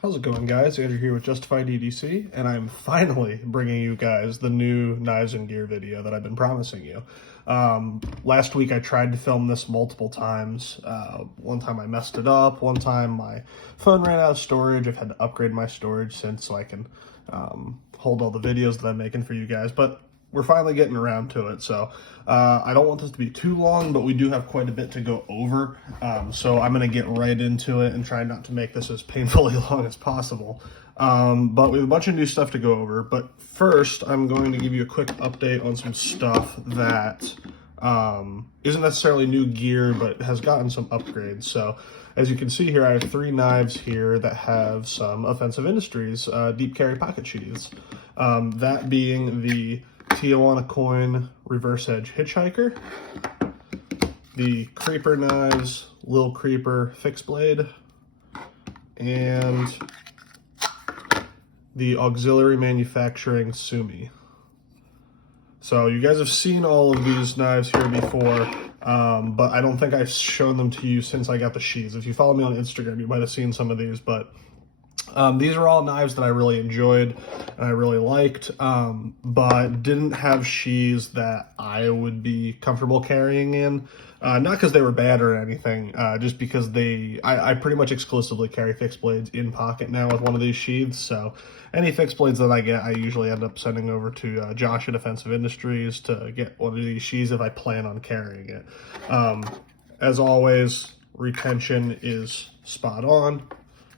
How's it going, guys? Andrew here with Justified EDC, and I'm finally bringing you guys the new knives and gear video that I've been promising you. Last week I tried to film this multiple times. One time I messed it up, one time my phone ran out of storage. I've had to upgrade my storage since so I can hold all the videos that I'm making for you guys, but we're finally getting around to it. So I don't want this to be too long, but we do have quite a bit to go over. So I'm going to get right into it and try not to make this as painfully long as possible. But we have a bunch of new stuff to go over. But first, I'm going to give you a quick update on some stuff that isn't necessarily new gear, but has gotten some upgrades. So as you can see here, I have 3 knives here that have some Offensive Industries deep carry pocket sheaths. That being the Tijuana Coin reverse edge hitchhiker, the Creeper knives Lil Creeper fixed blade, and the auxiliary manufacturing Sumi. So you guys have seen all of these knives here before, but I don't think I've shown them to you since I got the sheaths. If you follow me on Instagram, you might have seen some of these, but these are all knives that I really enjoyed and I really liked, but didn't have sheaths that I would be comfortable carrying in. Not because they were bad or anything, just because I pretty much exclusively carry fixed blades in pocket now with one of these sheaths. So any fixed blades that I get, I usually end up sending over to Josh at Offensive Industries to get one of these sheaths if I plan on carrying it. As always, retention is spot on.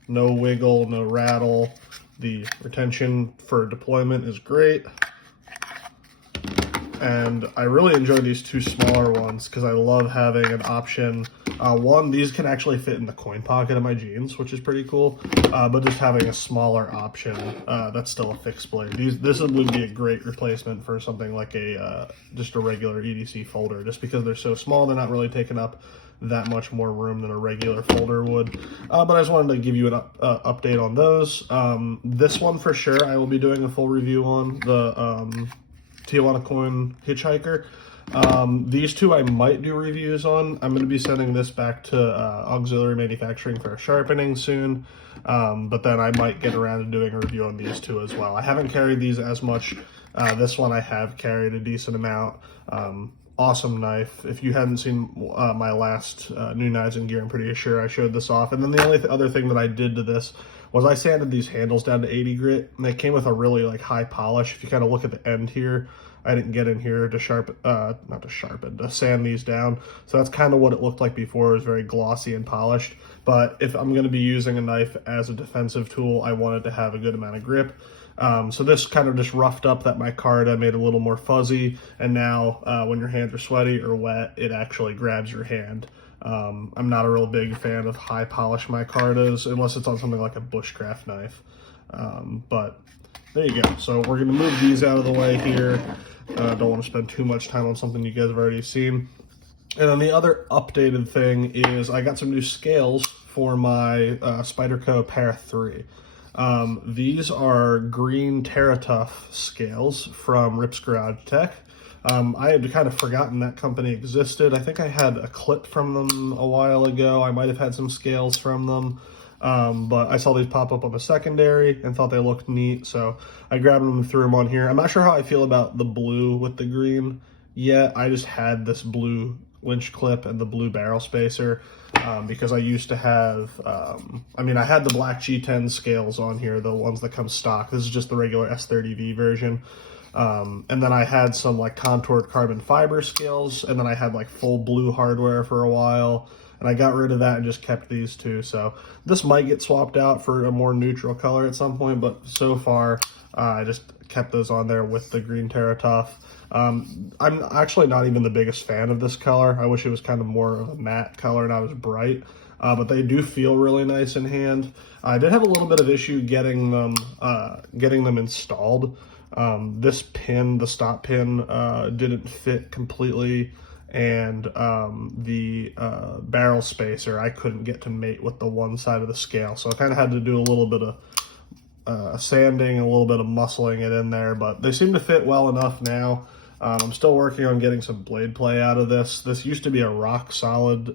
No wiggle, no rattle. The retention for deployment is great. And I really enjoy these 2 smaller ones because I love having an option. One, these can actually fit in the coin pocket of my jeans, which is pretty cool. But just having a smaller option that's still a fixed blade. This would be a great replacement for something like just a regular EDC folder, just because they're so small, they're not really taking up that much more room than a regular folder would. But I just wanted to give you an update on those. This one for sure I will be doing a full review on, the Tijuana Coin hitchhiker. These 2 I might do reviews on. I'm going to be sending this back to auxiliary manufacturing for a sharpening soon, but then I might get around to doing a review on these 2 as well. I haven't carried these as much. This one I have carried a decent amount. Awesome knife. If you hadn't seen my last new knives and gear, I'm pretty sure I showed this off. And then the only other thing that I did to this was I sanded these handles down to 80 grit, and they came with a really high polish. If you kind of look at the end here, I didn't get in here to sand these down. So that's kind of what it looked like before. It was very glossy and polished. But if I'm going to be using a knife as a defensive tool, I wanted to have a good amount of grip. So this kind of just roughed up that micarta, made it a little more fuzzy, and now when your hands are sweaty or wet, it actually grabs your hand. I'm not a real big fan of high polish micartas unless it's on something like a bushcraft knife. But there you go. So we're going to move these out of the way here. Don't want to spend too much time on something you guys have already seen. And then the other updated thing is I got some new scales for my Spyderco Para3. These are green TerraTough scales from Ripp's Garage Tech. I had kind of forgotten that company existed. I think I had a clip from them a while ago. I might have had some scales from them. But I saw these pop up on the secondary and thought they looked neat, so I grabbed them and threw them on here. I'm not sure how I feel about the blue with the green yet. I just had this blue winch clip and the blue barrel spacer because I used to have, I had the black G10 scales on here, the ones that come stock. This is just the regular S30V version. And then I had some contoured carbon fiber scales, and then I had full blue hardware for a while. And I got rid of that and just kept these 2. So this might get swapped out for a more neutral color at some point, but so far I just kept those on there with the green TerraTough. I'm actually not even the biggest fan of this color. I wish it was kind of more of a matte color, not as bright. But they do feel really nice in hand. I did have a little bit of issue getting them installed. This pin, the stop pin, didn't fit completely. And the barrel spacer I couldn't get to mate with the one side of the scale, so I kind of had to do a little bit of sanding, a little bit of muscling it in there, but they seem to fit well enough now. I'm still working on getting some blade play out of this. This used to be a rock solid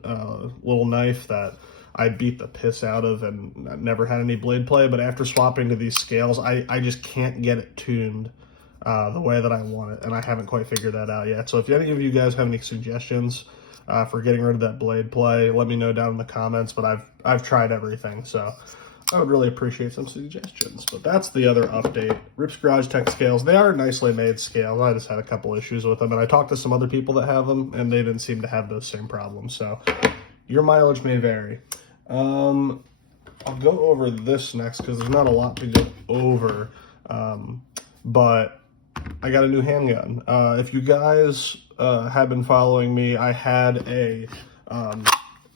little knife that I beat the piss out of and never had any blade play. But after swapping to these scales, I just can't get it tuned the way that I want it, and I haven't quite figured that out yet. So if any of you guys have any suggestions for getting rid of that blade play, let me know down in the comments. But I've tried everything, so I would really appreciate some suggestions. But that's the other update. Ripp's Garage Tech scales. They are nicely made scales. I just had a couple issues with them, and I talked to some other people that have them, and they didn't seem to have those same problems. So your mileage may vary. I'll go over this next because there's not a lot to go over. But I got a new handgun. If you guys have been following me, I had a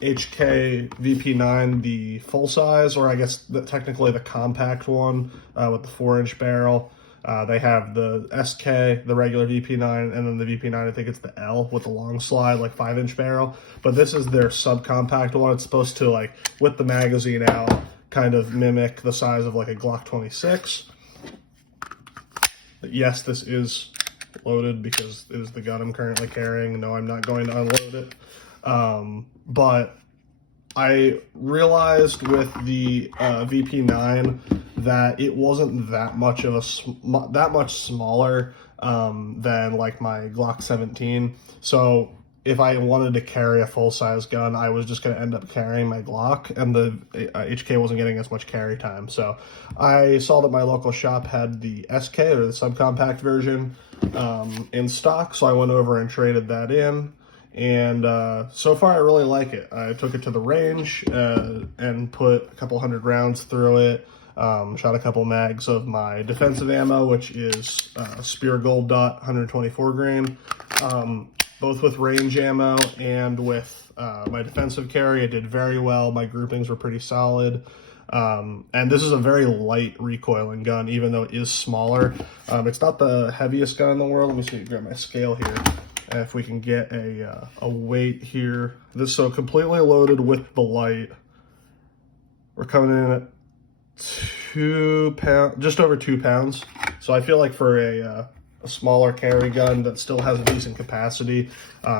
H&K VP9, the full size, or I guess technically the compact one with the 4-inch barrel. They have the SK, the regular VP9, and then the VP9, I think it's the L with the long slide, like 5-inch barrel. But this is their subcompact one. It's supposed to, like, with the magazine out, kind of mimic the size of like a Glock 26. But yes, this is loaded because it is the gun I'm currently carrying. No, I'm not going to unload it. But I realized with the VP9 that it wasn't that much of that much smaller than like my Glock 17. So if I wanted to carry a full-size gun, I was just going to end up carrying my Glock, and the HK wasn't getting as much carry time. So I saw that my local shop had the SK, or the subcompact version, in stock, so I went over and traded that in. And so far I really like it. I took it to the range and put a couple 100 rounds through it. Shot a couple mags of my defensive ammo, which is Spear Gold Dot 124 grain. Both with range ammo and with my defensive carry, I did very well. My groupings were pretty solid. And this is a very light recoiling gun, even though it is smaller. It's not the heaviest gun in the world. Let me see, grab my scale here. If we can get a weight here. This so completely loaded with the light. We're coming in at 2 pounds, just over 2 pounds. So I feel like for a smaller carry gun that still has a decent capacity,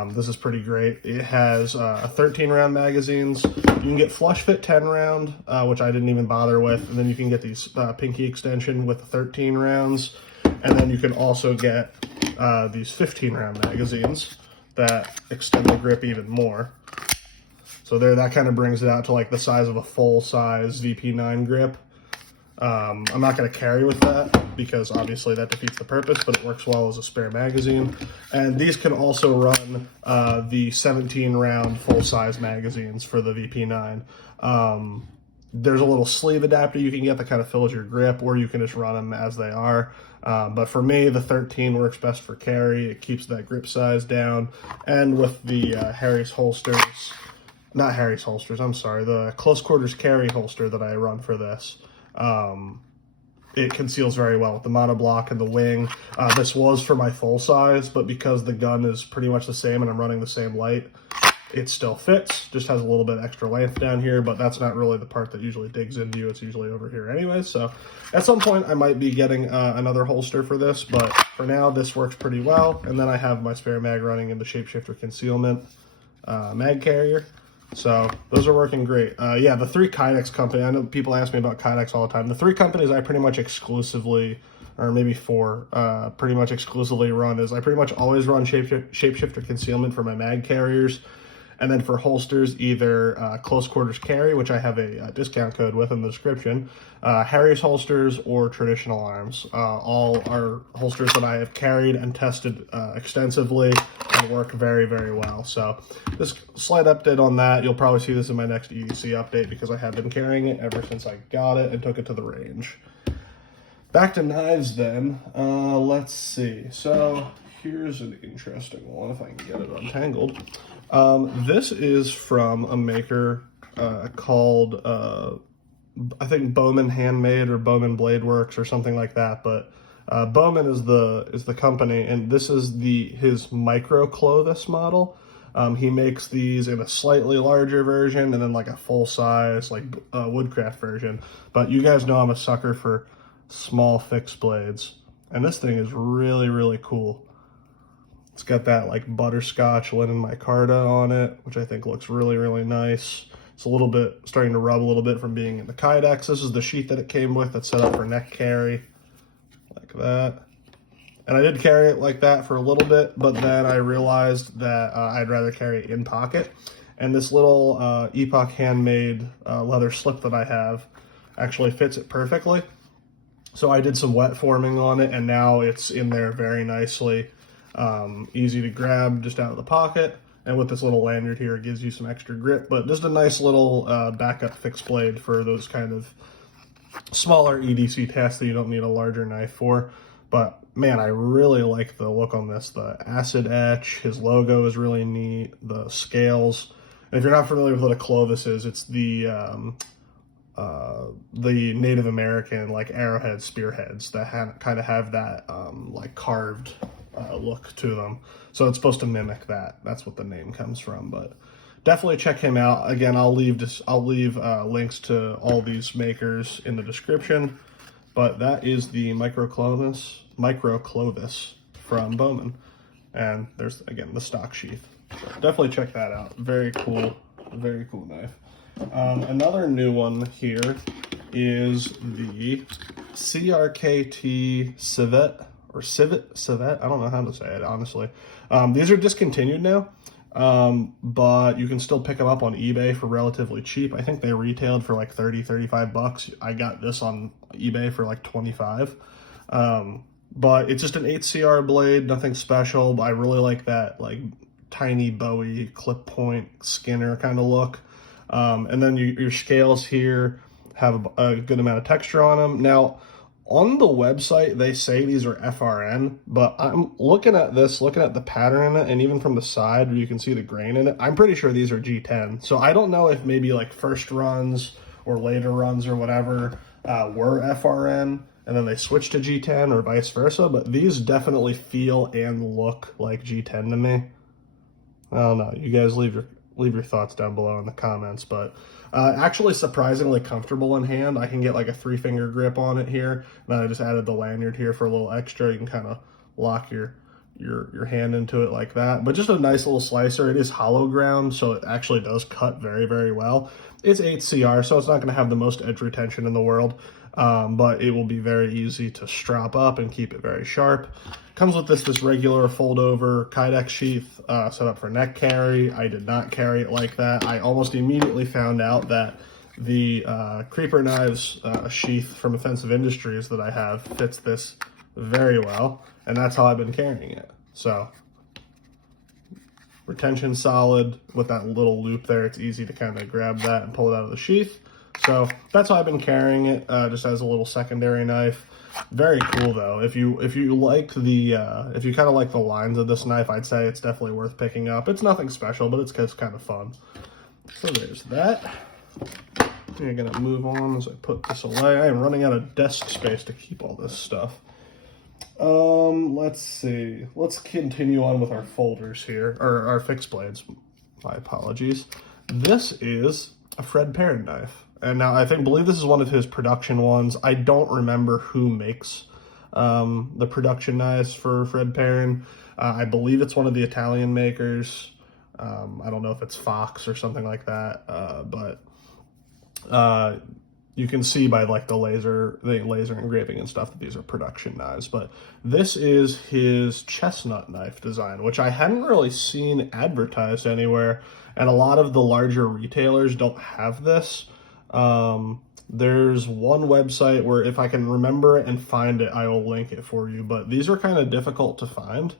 this is pretty great. It has 13 round magazines. You can get flush fit 10 round, which I didn't even bother with. And then you can get these pinky extension with 13 rounds. And then you can also get these 15 round magazines that extend the grip even more. So there, that kind of brings it out to like the size of a full size VP9 grip. I'm not going to carry with that because obviously that defeats the purpose, but it works well as a spare magazine. And these can also run the 17 round full size magazines for the VP9. There's a little sleeve adapter you can get that kind of fills your grip, or you can just run them as they are. But for me, the 13 works best for carry. It keeps that grip size down. And with the Harry's holsters, not Harry's holsters, I'm sorry, the close quarters carry holster that I run for this, it conceals very well with the monoblock and the wing. This was for my full size, but because the gun is pretty much the same and I'm running the same light, it still fits. Just has a little bit extra length down here, but that's not really the part that usually digs into you. It's usually over here anyway. So at some point I might be getting another holster for this, but for now this works pretty well. And then I have my spare mag running in the Shapeshifter Concealment mag carrier. So those are working great. Yeah, the 3 Kydex company, I know people ask me about Kydex all the time. The 3 companies I pretty much exclusively, or maybe 4, pretty much exclusively run is I pretty much always run Shapeshifter Concealment for my mag carriers. And then for holsters, either close quarters carry, which I have a discount code with in the description, Harry's holsters, or traditional arms. All are holsters that I have carried and tested extensively and work very, very well. So this slight update on that, you'll probably see this in my next EDC update because I have been carrying it ever since I got it and took it to the range. Back to knives then. Let's see. So here's an interesting one, if I can get it untangled. This is from a maker called, I think Bowman Handmade or Bowman Bladeworks or something like that. But Bowman is the company, and this is his micro Clovis model. He makes these in a slightly larger version and then like a full size like woodcraft version. But you guys know I'm a sucker for small fixed blades, and this thing is really, really cool. It's got that like butterscotch linen micarta on it, which I think looks really, really nice. It's a little bit starting to rub a little bit from being in the Kydex. This is the sheath that it came with that's set up for neck carry, like that. And I did carry it like that for a little bit, but then I realized that I'd rather carry it in pocket. And this little Epoch Handmade leather slip that I have actually fits it perfectly. So I did some wet forming on it, and now it's in there very nicely. Easy to grab just out of the pocket. And with this little lanyard here, it gives you some extra grip, but just a nice little backup fixed blade for those kind of smaller EDC tests that you don't need a larger knife for. But man, I really like the look on this. The acid etch, his logo is really neat, the scales. And if you're not familiar with what a Clovis is, it's the Native American like arrowhead spearheads that kind of have that like carved look to them. So it's supposed to mimic that. That's what the name comes from. But definitely check him out. Again, I'll leave links to all these makers in the description. But that is the micro Clovis from Bowman. And there's, again, the stock sheath. So definitely check that out. Very cool knife. Another new one here is the CRKT Civet, or Civet. I don't know how to say it, honestly. These are discontinued now, but you can still pick them up on eBay for relatively cheap. I think they retailed for like 30-35 bucks. I got this on eBay for like 25. But it's just an 8CR blade, nothing special. I really like that like tiny Bowie clip point Skinner kind of look. And then your scales here have a good amount of texture on them. Now, on the website, they say these are FRN, but I'm looking at the pattern in it, and even from the side where you can see the grain in it, I'm pretty sure these are G10. So I don't know if maybe like first runs or later runs or whatever were FRN, and then they switched to G10 or vice versa, but these definitely feel and look like G10 to me. I don't know. You guys leave your thoughts down below in the comments, but actually surprisingly comfortable in hand. I can get like a 3-finger grip on it here. And then I just added the lanyard here for a little extra. You can kind of lock your hand into it like that. But just a nice little slicer. It is hollow ground, so it actually does cut very, very well. It's 8CR, so it's not going to have the most edge retention in the world, but it will be very easy to strap up and keep it very sharp. Comes with this regular fold-over Kydex sheath set up for neck carry. I did not carry it like that. I almost immediately found out that the Creeper Knives sheath from Offensive Industries that I have fits this very well, and that's how I've been carrying it. So, retention solid with that little loop there. It's easy to kind of grab that and pull it out of the sheath. So that's how I've been carrying it, just as a little secondary knife. Very cool though. If you like the if you kind of like the lines of this knife, I'd say it's definitely worth picking up. It's nothing special, but it's just kind of fun. So there's that. I'm gonna move on as I put this away. I am running out of desk space to keep all this stuff. Let's see. Let's continue on with our folders here, or our fixed blades. My apologies. This is a Fred Perrin knife. And now I believe this is one of his production ones. I don't remember who makes the production knives for Fred Perrin. I believe it's one of the Italian makers. I don't know if it's Fox or something like that, but you can see by like the laser engraving and stuff that these are production knives. But this is his Chestnut knife design, which I hadn't really seen advertised anywhere, and a lot of the larger retailers don't have this. There's one website where if I can remember it and find it, I will link it for you, but these are kind of difficult to find.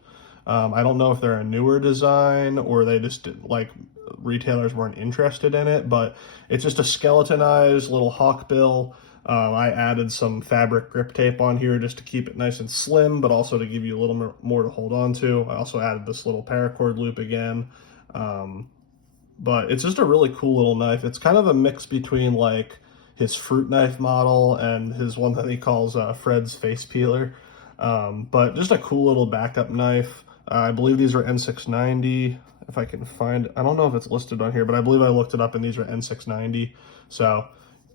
I don't know if they're a newer design or they just like retailers weren't interested in it, but it's just a skeletonized little hawkbill. I added some fabric grip tape on here just to keep it nice and slim, but also to give you a little more to hold on to. I also added this little paracord loop again. But it's just a really cool little knife. It's kind of a mix between like his fruit knife model and his one that he calls Fred's face peeler. But just a cool little backup knife. I believe these are N690. If I can find, I don't know if it's listed on here, but I believe I looked it up and these are N690. So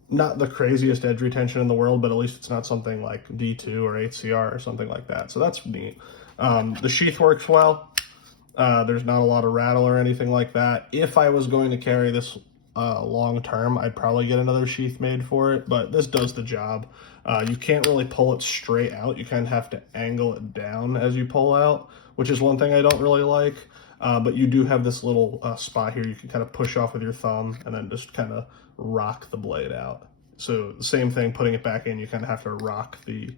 not the craziest edge retention in the world, but at least it's not something like D2 or 8CR or something like that. So that's neat. The sheath works well. There's not a lot of rattle or anything like that. If I was going to carry this long term, I'd probably get another sheath made for it, but this does the job. You can't really pull it straight out. You kind of have to angle it down as you pull out, which is one thing I don't really like. But you do have this little spot here you can kind of push off with your thumb and then just kind of rock the blade out. So the same thing, putting it back in, you kind of have to rock the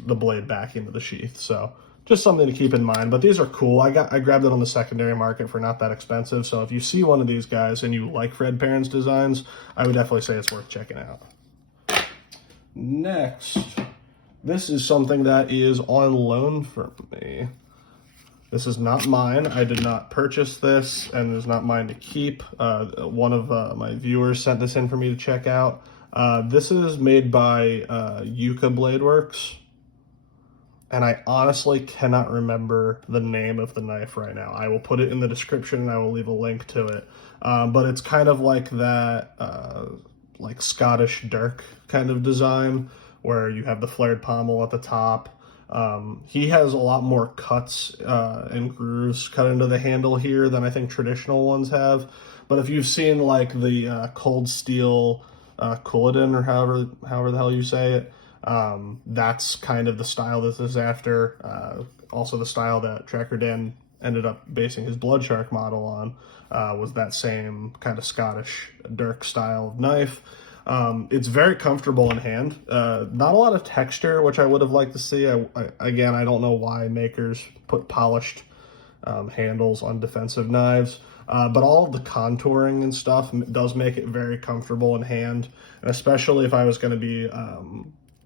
blade back into the sheath. So just something to keep in mind. But these are cool. I grabbed it on the secondary market for not that expensive. So if you see one of these guys and you like Fred Perrin's designs, I would definitely say it's worth checking out. Next, this is something that is on loan from me. This is not mine. I did not purchase this, and it's not mine to keep. One of my viewers sent this in for me to check out. This is made by Yuca Bladeworks, and I honestly cannot remember the name of the knife right now. I will put it in the description, and I will leave a link to it. But it's kind of like that, like Scottish dirk kind of design, where you have the flared pommel at the top. He has a lot more cuts and grooves cut into the handle here than I think traditional ones have. But if you've seen like the cold steel Culloden, or however the hell you say it, that's kind of the style this is after. Also the style that Tracker Dan ended up basing his Blood Shark model on was that same kind of Scottish dirk style of knife. It's very comfortable in hand. Not a lot of texture, which I would have liked to see. Again, I don't know why makers put polished handles on defensive knives, but all of the contouring and stuff does make it very comfortable in hand, and especially if I was going to be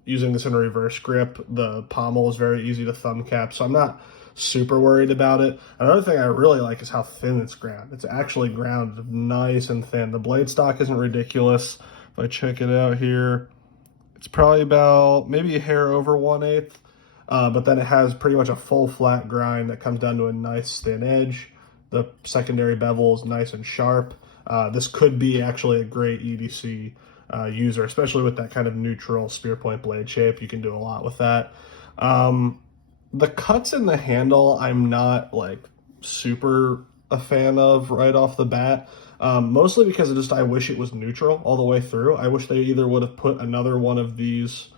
using this in a reverse grip, the pommel is very easy to thumb cap, so I'm not super worried about it. Another thing I really like is how thin it's ground. It's actually ground nice and thin. The blade stock isn't ridiculous. If I check it out here, it's probably about maybe a hair over 1/8, but then it has pretty much a full flat grind that comes down to a nice thin edge. The secondary bevel is nice and sharp. This could be actually a great EDC user, especially with that kind of neutral spear point blade shape. You can do a lot with that. The cuts in the handle, I'm not like super a fan of right off the bat. Mostly because I wish it was neutral all the way through. I wish they either would have put another one of these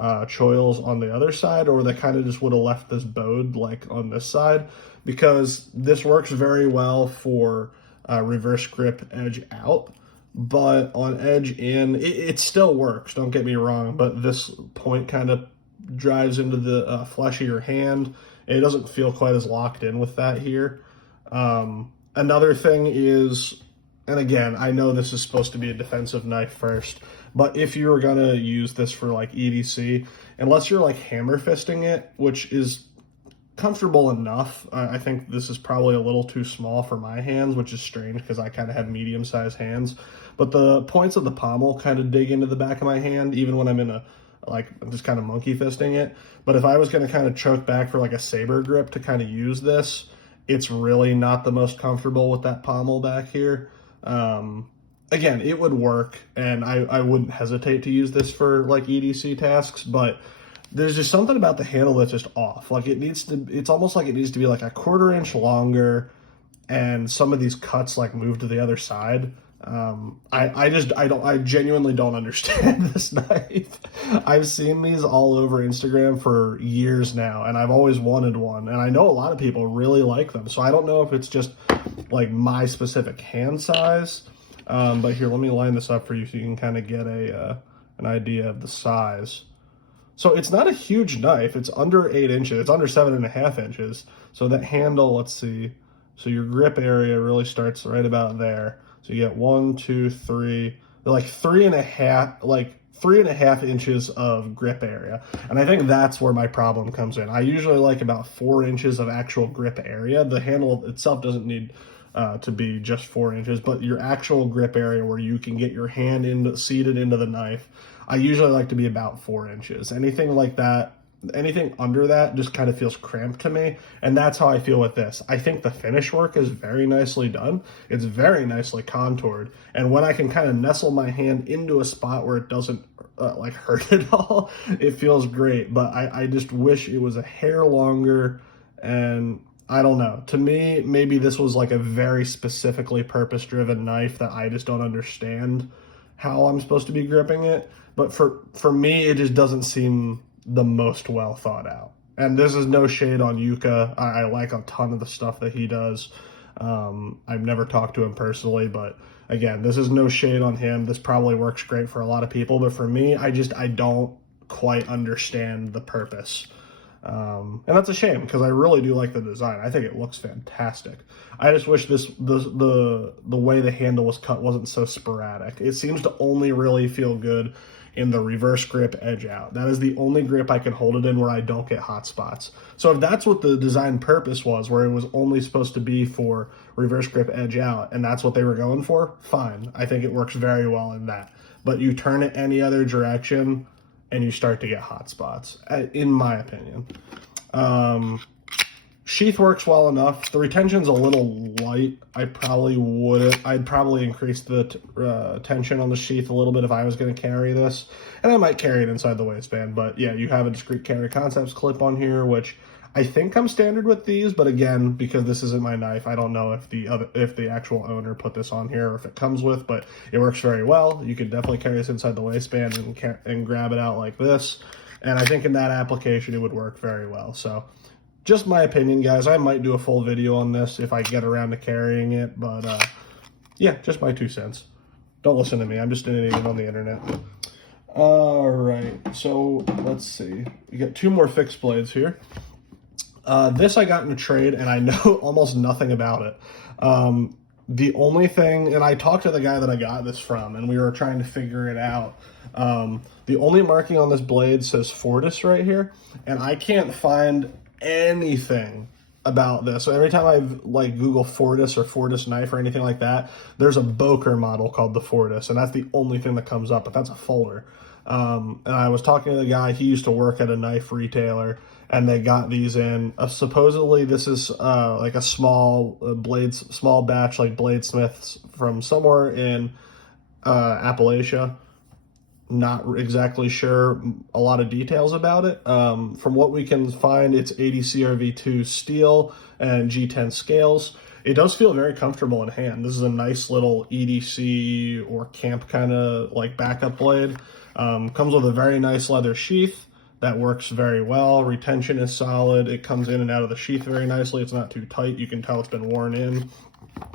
choils on the other side, or they kind of just would have left this bowed like on this side, because this works very well for reverse grip edge out, but on edge in, it still works, don't get me wrong, but this point kind of drives into the flesh of your hand. It doesn't feel quite as locked in with that here. Another thing is, and again, I know this is supposed to be a defensive knife first, but if you were gonna use this for like EDC, unless you're like hammer fisting it, which is comfortable enough, I think this is probably a little too small for my hands, which is strange because I kind of have medium-sized hands. But the points of the pommel kind of dig into the back of my hand, even when I'm in a, like, I'm just kind of monkey fisting it. But if I was gonna kind of choke back for like a saber grip to kind of use this, it's really not the most comfortable with that pommel back here. Again, it would work, and I wouldn't hesitate to use this for like EDC tasks, but there's just something about the handle that's just off. Like it's almost like it needs to be like a 1/4 inch longer, and some of these cuts like move to the other side. I genuinely don't understand this knife. I've seen these all over Instagram for years now, and I've always wanted one, and I know a lot of people really like them, so I don't know if it's just like my specific hand size, but here, let me line this up for you so you can kind of get an idea of the size. So it's not a huge knife. It's under 8 inches. It's under 7.5 inches. So that handle, let's see. So your grip area really starts right about there. So you get 1, 2, 3, like 3.5 inches of grip area. And I think that's where my problem comes in. I usually like about 4 inches of actual grip area. The handle itself doesn't need to be just 4 inches, but your actual grip area where you can get your hand seated into the knife, I usually like to be about 4 inches. Anything like that, anything under that just kind of feels cramped to me, and that's how I feel with this. I think the finish work is very nicely done. It's very nicely contoured, and when I can kind of nestle my hand into a spot where it doesn't like hurt at all, it feels great. But I just wish it was a hair longer, and I don't know. To me, maybe this was like a very specifically purpose-driven knife that I just don't understand how I'm supposed to be gripping it. But for me, it just doesn't seem the most well thought out. And this is no shade on Yuca. I like a ton of the stuff that he does. I've never talked to him personally, but again, this is no shade on him. This probably works great for a lot of people, but for me, I don't quite understand the purpose. And that's a shame because I really do like the design. I think it looks fantastic. I just wish the way the handle was cut wasn't so sporadic. It seems to only really feel good in the reverse grip edge out. That is the only grip I can hold it in where I don't get hot spots. So if that's what the design purpose was, where it was only supposed to be for reverse grip edge out, and that's what they were going for, fine. I think it works very well in that. But you turn it any other direction and you start to get hot spots, in my opinion. Sheath works well enough. The retention's a little light. I'd probably increase the tension on the sheath a little bit if I was going to carry this. And I might carry it inside the waistband. But yeah, you have a discrete carry concepts clip on here, which I think I'm standard with these. But again, because this isn't my knife, I don't know if the actual owner put this on here or if it comes with. But it works very well. You can definitely carry this inside the waistband and grab it out like this. And I think in that application, it would work very well. So just my opinion, guys. I might do a full video on this if I get around to carrying it, but yeah, just my 2 cents. Don't listen to me. I'm just an idiot on the internet. All right, so let's see. We got 2 more fixed blades here. This I got in a trade, and I know almost nothing about it. The only thing, and I talked to the guy that I got this from, and we were trying to figure it out. The only marking on this blade says Fortis right here, and I can't find anything about this. So every time I like Google Fortis or Fortis knife or anything like that, there's a Boker model called the Fortis, and that's the only thing that comes up, but that's a folder. And I was talking to the guy, he used to work at a knife retailer, and they got these in. Supposedly this is like a small batch, like bladesmiths from somewhere in Appalachia. Not exactly sure a lot of details about it. From what we can find, it's 80 CRV2 steel and G10 scales. It does feel very comfortable in hand. This is a nice little EDC or camp kind of like backup blade. Comes with a very nice leather sheath that works very well. Retention is solid. It comes in and out of the sheath very nicely. It's not too tight. You can tell it's been worn in.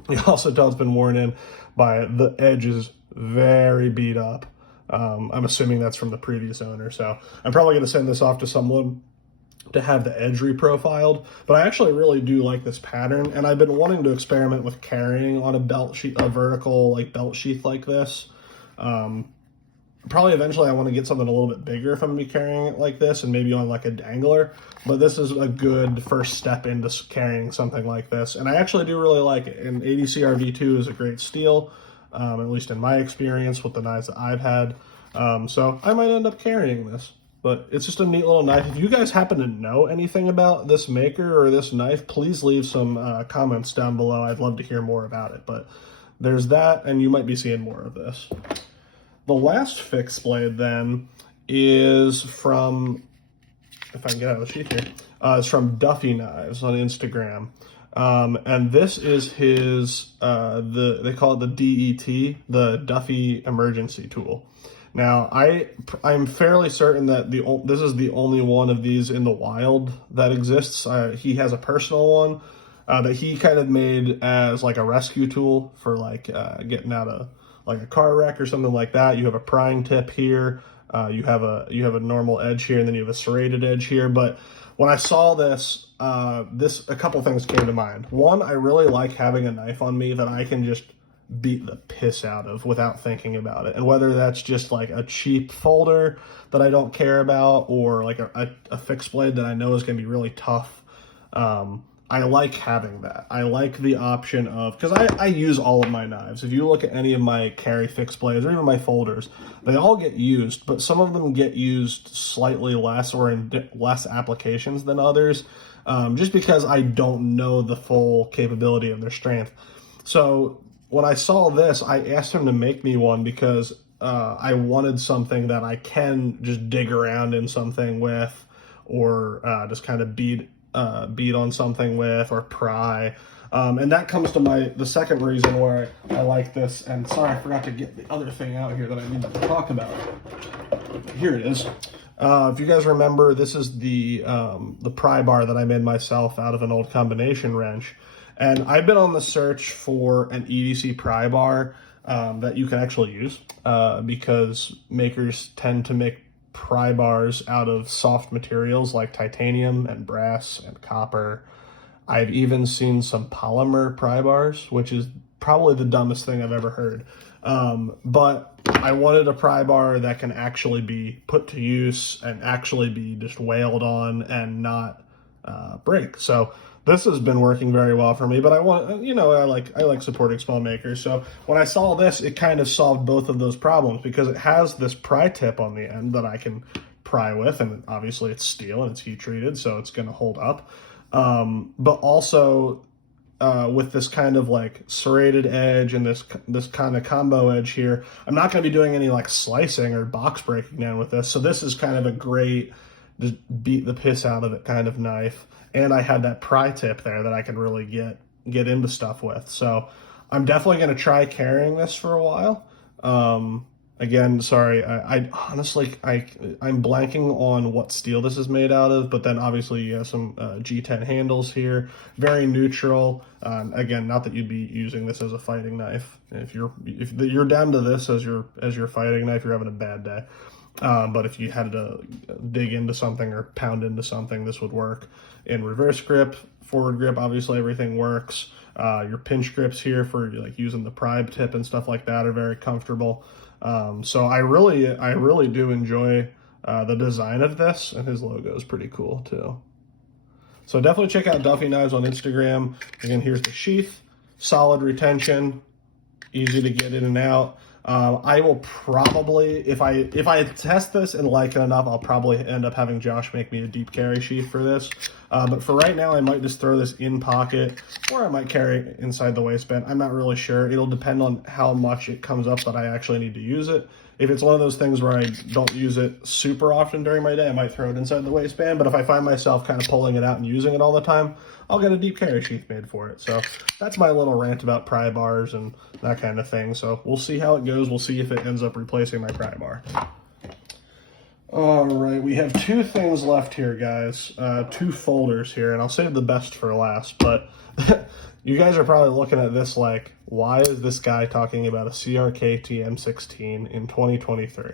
You also tell it's been worn in by the edges very beat up. I'm assuming that's from the previous owner, so I'm probably going to send this off to someone to have the edge reprofiled. But I actually really do like this pattern, and I've been wanting to experiment with carrying on a belt sheath, a vertical like belt sheath like this. Probably eventually I want to get something a little bit bigger if I'm going to be carrying it like this, and maybe on like a dangler. But this is a good first step into carrying something like this, and I actually do really like it. And 80 CRV2 is a great steel. At least in my experience with the knives that I've had. So I might end up carrying this, but it's just a neat little knife. If you guys happen to know anything about this maker or this knife, please leave some comments down below. I'd love to hear more about it, but there's that, and you might be seeing more of this. The last fixed blade then is from, if I can get out of the sheath here, it's from Duffy Knives on Instagram. And this is his, they call it the DET, the Duffy Emergency Tool. Now, I'm fairly certain that this is the only one of these in the wild that exists. He has a personal one that he kind of made as like a rescue tool for like getting out of like a car wreck or something like that. You have a prying tip here. You have a normal edge here, and then you have a serrated edge here. But when I saw this, a couple things came to mind. One, I really like having a knife on me that I can just beat the piss out of without thinking about it. And whether that's just like a cheap folder that I don't care about, or like a fixed blade that I know is going to be really tough, I like having that. I like the option of, because I use all of my knives. If you look at any of my carry fixed blades or even my folders, they all get used, but some of them get used slightly less or in less applications than others, just because I don't know the full capability of their strength. So when I saw this, I asked him to make me one because I wanted something that I can just dig around in something with, or just kind of beat bead on something with or pry. And that comes to the second reason why I like this. And sorry, I forgot to get the other thing out here that I need to talk about. Here it is. If you guys remember, this is the pry bar that I made myself out of an old combination wrench. And I've been on the search for an EDC pry bar that you can actually use because makers tend to make pry bars out of soft materials like titanium and brass and copper. I've even seen some polymer pry bars, which is probably the dumbest thing I've ever heard. But I wanted a pry bar that can actually be put to use and actually be just wailed on and not break. So this has been working very well for me, but I want, you know, I like supporting small makers. So when I saw this, it kind of solved both of those problems because it has this pry tip on the end that I can pry with, and obviously it's steel and it's heat treated, so it's going to hold up. But also with this kind of like serrated edge and this kind of combo edge here, I'm not going to be doing any like slicing or box breaking down with this. So this is kind of a great, just beat the piss out of it kind of knife. And I had that pry tip there that I can really get into stuff with. So I'm definitely going to try carrying this for a while. Again, sorry, I honestly, I'm blanking on what steel this is made out of, but then obviously you have some G10 handles here, very neutral. Again, not that you'd be using this as a fighting knife. If you're down to this as your fighting knife, you're having a bad day. But if you had to dig into something or pound into something, this would work. In reverse grip, forward grip, obviously everything works. Your pinch grips here for like using the pry tip and stuff like that are very comfortable. So I really do enjoy the design of this, and his logo is pretty cool too. So definitely check out Duffy Knives on Instagram. Again, here's the sheath, solid retention, easy to get in and out. I will probably, if I test this and like it enough, I'll probably end up having Josh make me a deep carry sheath for this. But for right now, I might just throw this in pocket, or I might carry it inside the waistband. I'm not really sure. It'll depend on how much it comes up that I actually need to use it. If it's one of those things where I don't use it super often during my day, I might throw it inside the waistband. But if I find myself kind of pulling it out and using it all the time, I'll get a deep carry sheath made for it. So that's my little rant about pry bars and that kind of thing. So we'll see how it goes. We'll see if it ends up replacing my pry bar. All right, we have two things left here, guys. Two folders here, and I'll save the best for last. But you guys are probably looking at this like, why is this guy talking about a CRKT M16 in 2023?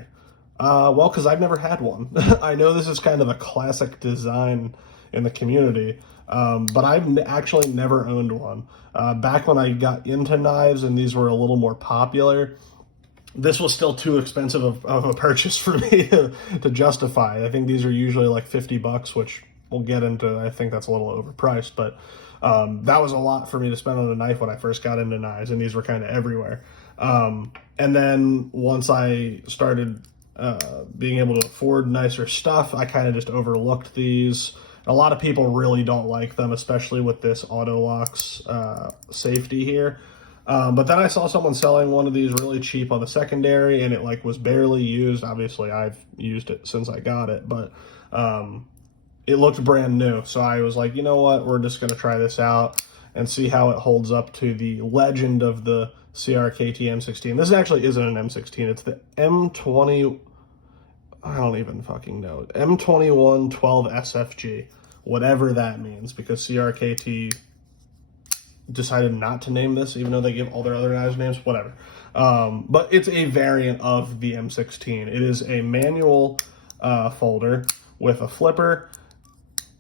Well, because I've never had one. I know this is kind of a classic design in the community, but I've actually never owned one. Back when I got into knives and these were a little more popular, this was still too expensive of a purchase for me to justify. I think these are usually like $50, which we'll get into. I think that's a little overpriced, but that was a lot for me to spend on a knife when I first got into knives, and these were kind of everywhere. And then once I started being able to afford nicer stuff, I kind of just overlooked these. A lot of people really don't like them, especially with this auto locks safety here. But then I saw someone selling one of these really cheap on the secondary, and it like was barely used. Obviously, I've used it since I got it, but it looked brand new. So I was like, you know what? We're just going to try this out and see how it holds up to the legend of the CRKT M16. This actually isn't an M16. It's the M20. I don't even fucking know. M21 12 SFG, whatever that means, because CRKT decided not to name this, even though they give all their other knives names, whatever. But it's a variant of the M16. It is a manual folder with a flipper,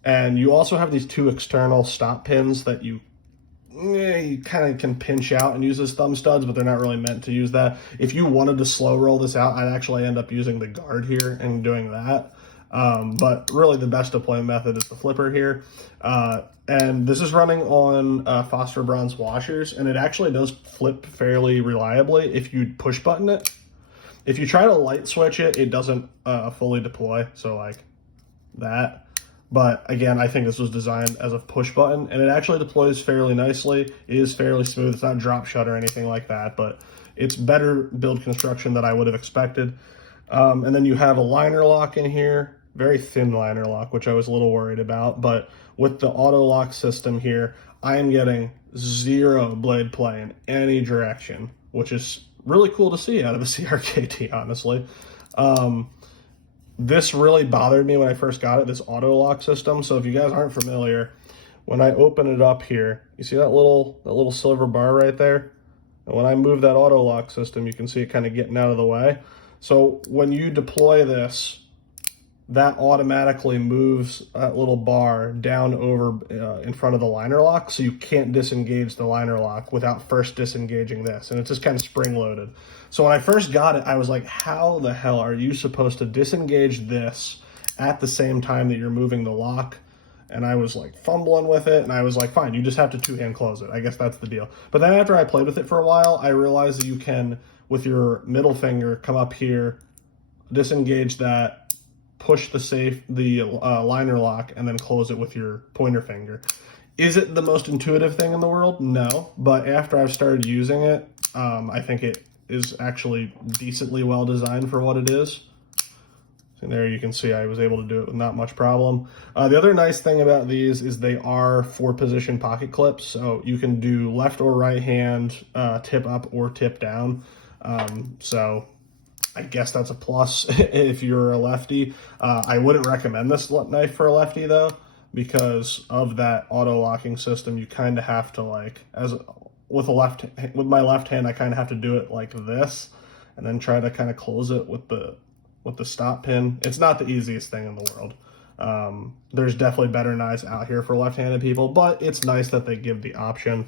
and you also have these two external stop pins that you kind of can pinch out and use as thumb studs, but they're not really meant to use that. If you wanted to slow roll this out, I'd actually end up using the guard here and doing that. But really the best deployment method is the flipper here. And this is running on phosphor bronze washers, and it actually does flip fairly reliably if you push button it. If you try to light switch it, it doesn't fully deploy, so like that. But again, I think this was designed as a push button, and it actually deploys fairly nicely. It is fairly smooth. It's not drop shut or anything like that, but it's better build construction than I would have expected. And then you have a liner lock in here, very thin liner lock, which I was a little worried about. But with the auto lock system here, I am getting zero blade play in any direction, which is really cool to see out of the CRKT, honestly. This really bothered me when I first got it, this auto lock system. So if you guys aren't familiar, when I open it up here, you see that little silver bar right there? And when I move that auto lock system, you can see it kind of getting out of the way. So when you deploy this, that automatically moves that little bar down over in front of the liner lock, so you can't disengage the liner lock without first disengaging this, and it's just kind of spring-loaded. So when I first got it, I was like, how the hell are you supposed to disengage this at the same time that you're moving the lock? And I was like fumbling with it, and I was like, fine, you just have to two-hand close it. I guess that's the deal. But then after I played with it for a while, I realized that you can, with your middle finger, come up here, disengage that, push the liner lock, and then close it with your pointer finger. Is it the most intuitive thing in the world? No. But after I've started using it, I think it is actually decently well designed for what it is. And there you can see I was able to do it with not much problem. The other nice thing about these is they are 4-position pocket clips, so you can do left or right hand, tip up or tip down. So I guess that's a plus if you're a lefty. I wouldn't recommend this knife for a lefty though, because of that auto locking system. You kind of have to, like, with my left hand, I kind of have to do it like this, and then try to kind of close it with the stop pin. It's not the easiest thing in the world. There's definitely better knives out here for left-handed people, but it's nice that they give the option.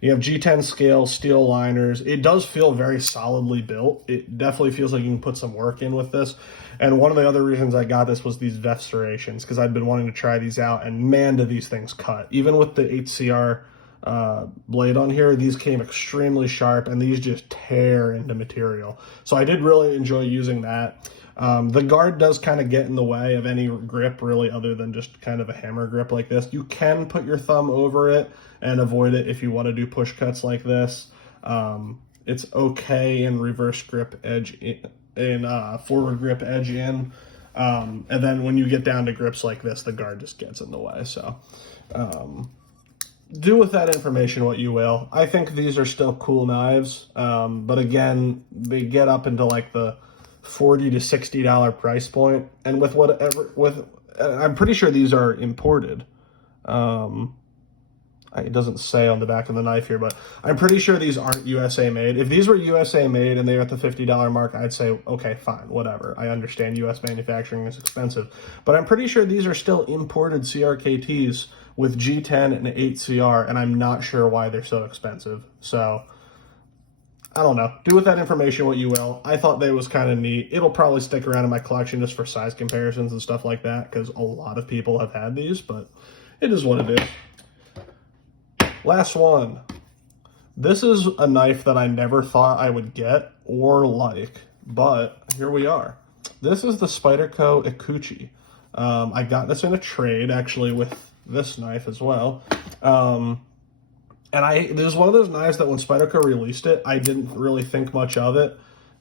You have G10 scale, steel liners. It does feel very solidly built. It definitely feels like you can put some work in with this. And one of the other reasons I got this was these vest serrations, because I'd been wanting to try these out, and man, do these things cut. Even with the HCR blade on here, these came extremely sharp, and these just tear into material. So I did really enjoy using that. The guard does kind of get in the way of any grip, really, other than just kind of a hammer grip like this. You can put your thumb over it and avoid it if you want to do push cuts like this. It's okay in reverse grip edge in forward grip edge in. And then when you get down to grips like this, the guard just gets in the way. So do with that information what you will. I think these are still cool knives. But again, they get up into like the $40 to $60 price point, and I'm pretty sure these are imported. It doesn't say on the back of the knife here, but I'm pretty sure these aren't USA made. If these were USA made and they were at the $50 mark, I'd say, okay, fine, whatever. I understand US manufacturing is expensive, but I'm pretty sure these are still imported CRKTs with G10 and 8CR, and I'm not sure why they're so expensive. So I don't know. Do with that information what you will. I thought they was kind of neat. It'll probably stick around in my collection just for size comparisons and stuff like that, because a lot of people have had these, but it is what it is. Last one. This is a knife that I never thought I would get or like, but here we are. This is the Spyderco Ikuchi. I got this in a trade, actually, with this knife as well. And this is one of those knives that when Spyderco released it, I didn't really think much of it,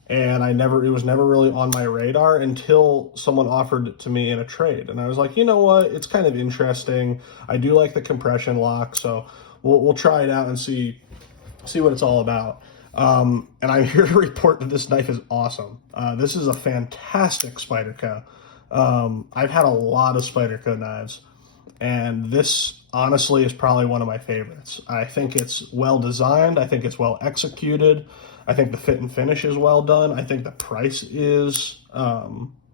and it was never really on my radar until someone offered it to me in a trade. And I was like, you know what, it's kind of interesting. I do like the compression lock, so we'll try it out and see what it's all about. And I'm here to report that this knife is awesome. This is a fantastic Spyderco. I've had a lot of Spyderco knives, and this honestly is probably one of my favorites. I think it's well designed. I think it's well executed. I think the fit and finish is well done. I think the price is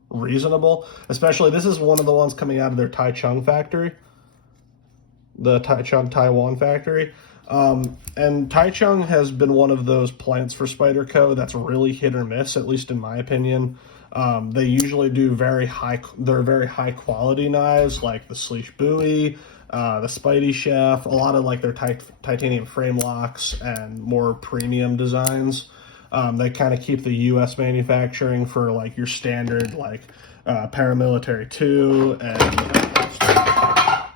reasonable. Especially, this is one of the ones coming out of their Taichung factory. The Taichung, Taiwan factory. And Taichung has been one of those plants for Spyderco that's really hit or miss, at least in my opinion. They usually do very high quality knives, like the Sleesh Bowie, the Spidey Chef, a lot of like their titanium frame locks and more premium designs. They kind of keep the U.S. manufacturing for like your standard like paramilitary 2 and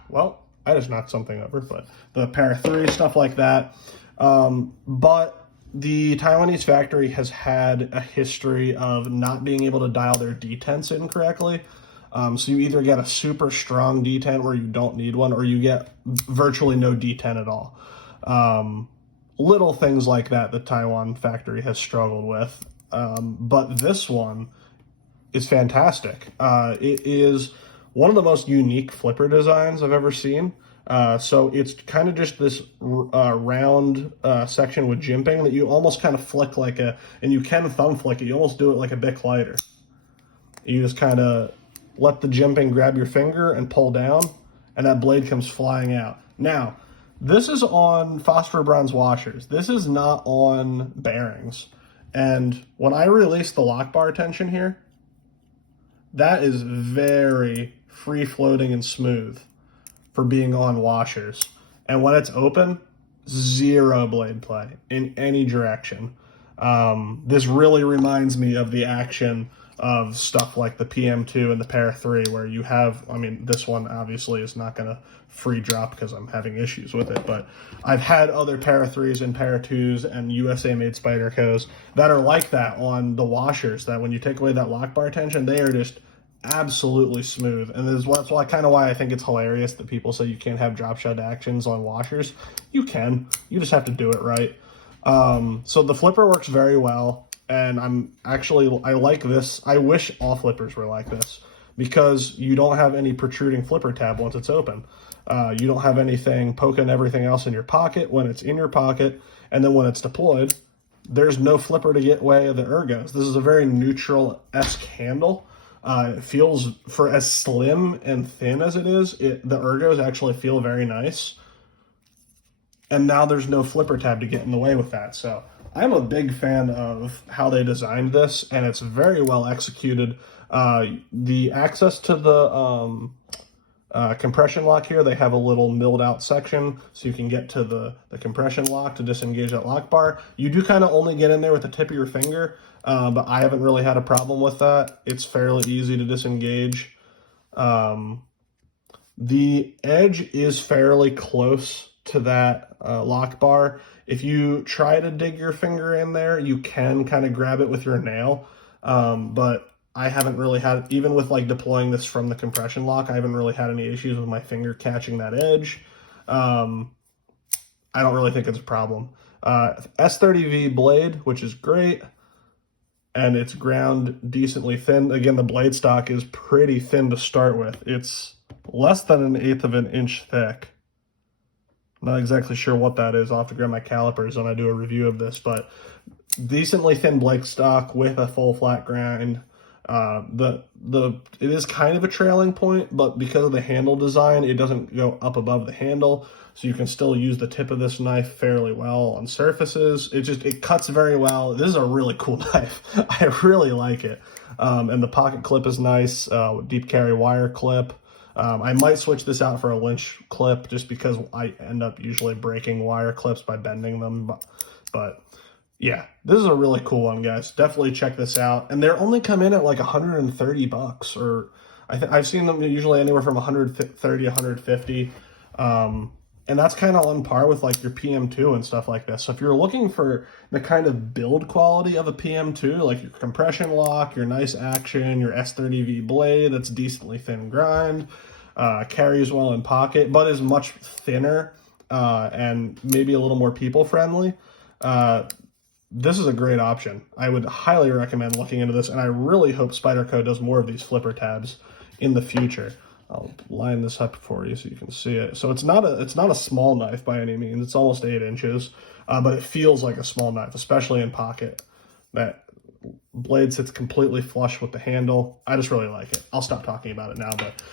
well, I just knocked something over, but the Para 3, stuff like that. But the Taiwanese factory has had a history of not being able to dial their detents in correctly. So you either get a super strong detent where you don't need one, or you get virtually no detent at all. Little things like that the Taiwan factory has struggled with. But this one is fantastic. It is one of the most unique flipper designs I've ever seen. So it's kind of just this round section with jimping that you almost kind of flick like and you can thumb flick it. You almost do it like a Bic lighter. You just kind of let the jimping grab your finger and pull down, and that blade comes flying out. Now, this is on phosphor bronze washers. This is not on bearings. And when I release the lock bar tension here, that is very free floating and smooth for being on washers. And when it's open, zero blade play in any direction. This really reminds me of the action of stuff like the PM2 and the Para3, where you have, I mean, this one obviously is not going to free drop because I'm having issues with it, but I've had other Para3s and Para2s and USA made Spydercos that are like that on the washers, that when you take away that lock bar tension, they are just absolutely smooth. And that's why kind of why I think it's hilarious that people say you can't have drop shot actions on washers. You can, you just have to do it right. So the flipper works very well. And I like this. I wish all flippers were like this, because you don't have any protruding flipper tab once it's open. You don't have anything poking everything else in your pocket when it's in your pocket. And then when it's deployed, there's no flipper to get way of the ergos. This is a very neutral-esque handle. It feels, for as slim and thin as it is, the ergos actually feel very nice. And now there's no flipper tab to get in the way with that. So I'm a big fan of how they designed this, and it's very well executed. The access to the compression lock here, they have a little milled out section so you can get to the compression lock to disengage that lock bar. You do kind of only get in there with the tip of your finger, but I haven't really had a problem with that. It's fairly easy to disengage. The edge is fairly close to that lock bar. If you try to dig your finger in there, you can kind of grab it with your nail, but I haven't really had, even with like deploying this from the compression lock, I haven't really had any issues with my finger catching that edge. I don't really think it's a problem. S30V blade, which is great, and it's ground decently thin. Again, the blade stock is pretty thin to start with. It's less than 1/8 of an inch thick. Not exactly sure what that is. I'll have to grab my calipers when I do a review of this, but decently thin blade stock with a full flat grind. It is kind of a trailing point, but because of the handle design, it doesn't go up above the handle, so you can still use the tip of this knife fairly well on surfaces. It cuts very well. This is a really cool knife. I really like it. And the pocket clip is nice, deep carry wire clip. I might switch this out for a winch clip just because I end up usually breaking wire clips by bending them. But yeah, this is a really cool one, guys. Definitely check this out. And they're only come in at like $130, or I've seen them usually anywhere from 130 to 150. And that's kind of on par with like your PM2 and stuff like this. So if you're looking for the kind of build quality of a PM2, like your compression lock, your nice action, your S30V blade that's decently thin grind, carries well in pocket, but is much thinner and maybe a little more people friendly, this is a great option. I would highly recommend looking into this, and I really hope Spyderco does more of these flipper tabs in the future. I'll line this up for you so you can see it. So it's not a small knife by any means. It's almost 8 inches, but it feels like a small knife, especially in pocket. That blade sits completely flush with the handle. I just really like it. I'll stop talking about it now, but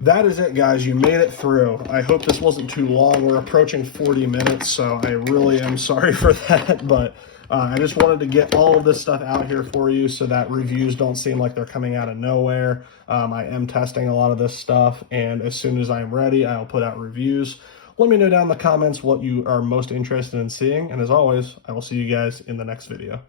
that is it, guys. You made it through. I hope this wasn't too long. We're approaching 40 minutes, so I really am sorry for that, but I just wanted to get all of this stuff out here for you so that reviews don't seem like they're coming out of nowhere. I am testing a lot of this stuff, and as soon as I'm ready, I'll put out reviews. Let me know down in the comments what you are most interested in seeing, and as always, I will see you guys in the next video.